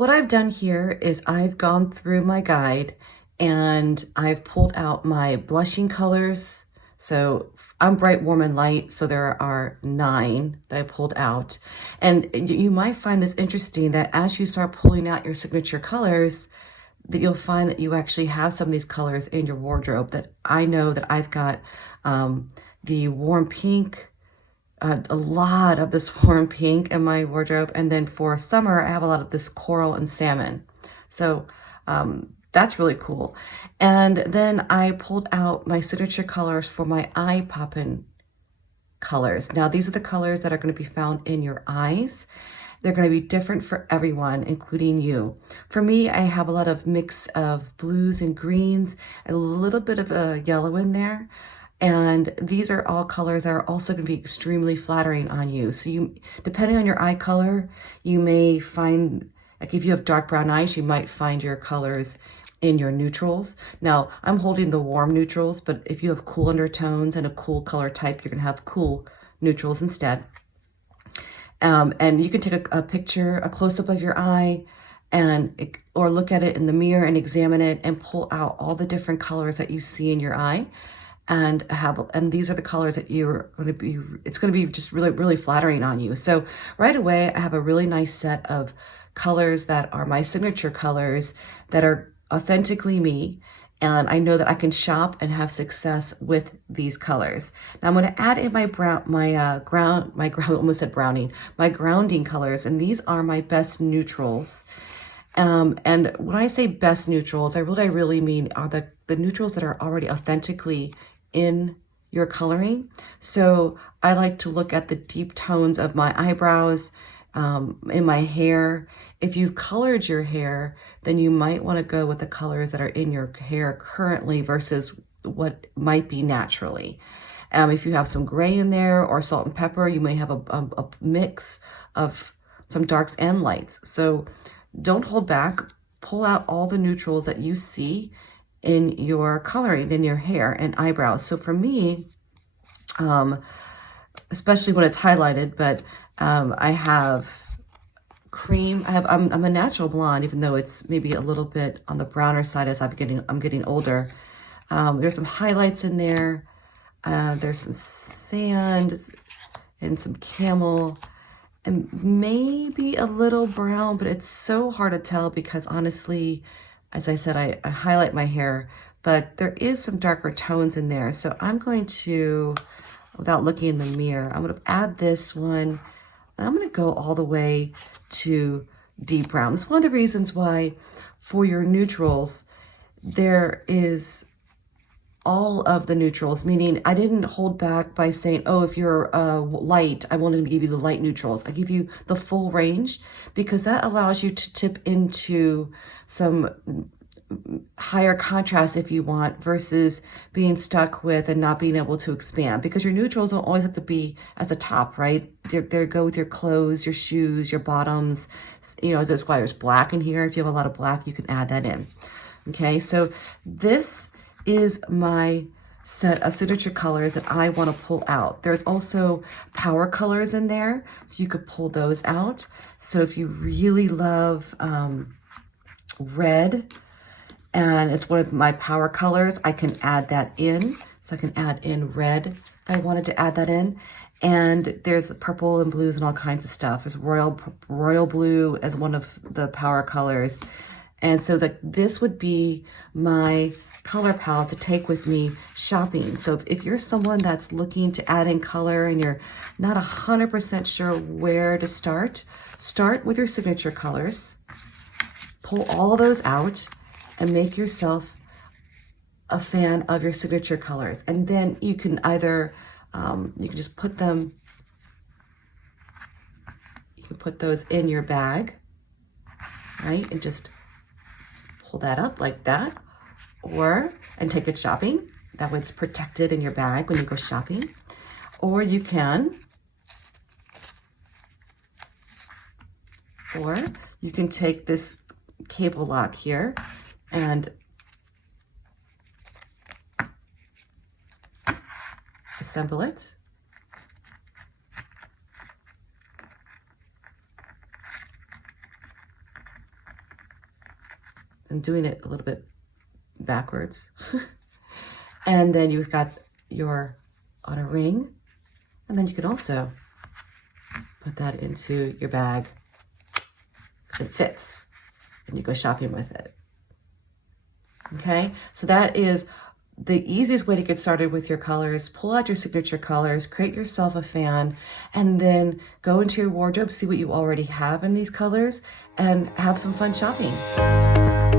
What I've done here is I've gone through my guide and I've pulled out my blushing colors. So I'm bright, warm, and light. So there are 9 that I pulled out. And you might find this interesting that as you start pulling out your signature colors, that you'll find that you actually have some of these colors in your wardrobe. That I know that I've got the warm pink, a lot of this warm pink in my wardrobe. And then for summer, I have a lot of this coral and salmon. So that's really cool. And then I pulled out my signature colors for my eye poppin' colors. Now, these are the colors that are going to be found in your eyes. They're going to be different for everyone, including you. For me, I have a lot of mix of blues and greens, and a little bit of a yellow in there. And these are all colors that are also going to be extremely flattering on you. So you, depending on your eye color, you may find, like if you have dark brown eyes, you might find your colors in your neutrals. Now, I'm holding the warm neutrals, but if you have cool undertones and a cool color type, you're going to have cool neutrals instead. And you can take a picture, a close-up of your eye, or look at it in the mirror and examine it and pull out all the different colors that you see in your eye. And these are the colors that you're going to be, it's going to be just really, really flattering on you. So right away, I have a really nice set of colors that are my signature colors that are authentically me. And I know that I can shop and have success with these colors. Now I'm going to add in my almost said browning, my grounding colors. And these are my best neutrals. And when I say best neutrals, what I really mean are the neutrals that are already authentically in your coloring. So I like to look at the deep tones of my eyebrows, in my hair. If you've colored your hair, then you might want to go with the colors that are in your hair currently versus what might be naturally. If you have some gray in there or salt and pepper, you may have a mix of some darks and lights. So don't hold back. Pull out all the neutrals that you see in your coloring, in your hair and eyebrows. So for me, especially when it's highlighted, but I have cream. I'm a natural blonde, even though it's maybe a little bit on the browner side as I'm getting older. There's some highlights in there. There's some sand and some camel and maybe a little brown, but it's so hard to tell because honestly, as I said, I highlight my hair, but there is some darker tones in there. So I'm going to, without looking in the mirror, I'm going to add this one. I'm going to go all the way to deep brown. It's one of the reasons why for your neutrals, there is all of the neutrals, meaning I didn't hold back by saying, oh, if you're light, I wanted to give you the light neutrals. I give you the full range because that allows you to tip into some higher contrast if you want versus being stuck with and not being able to expand, because your neutrals don't always have to be at the top, right? They go with your clothes, your shoes, your bottoms. You know, that's why there's black in here. If you have a lot of black, you can add that in. Okay, so this is my set of signature colors that I want to pull out. There's also power colors in there, so you could pull those out. So if you really love red, and it's one of my power colors, I can add that in. So I can add in red if I wanted to add that in. And there's purple and blues and all kinds of stuff. There's royal blue as one of the power colors. And so this would be my color palette to take with me shopping. So if you're someone that's looking to add in color and you're not 100% sure where to start with your signature colors, pull all those out and make yourself a fan of your signature colors. And then you can either, you can just put them, you can put those in your bag, right? And just pull that up like that, and take it shopping. That way it's protected in your bag when you go shopping. Or you can take this cable lock here and assemble it. I'm doing it a little bit backwards. And then you've got your on a ring, and then you can also put that into your bag because it fits and you go shopping with it. Okay, so that is the easiest way to get started with your colors. Pull out your signature colors, create yourself a fan, and then go into your wardrobe, see what you already have in these colors, and have some fun shopping.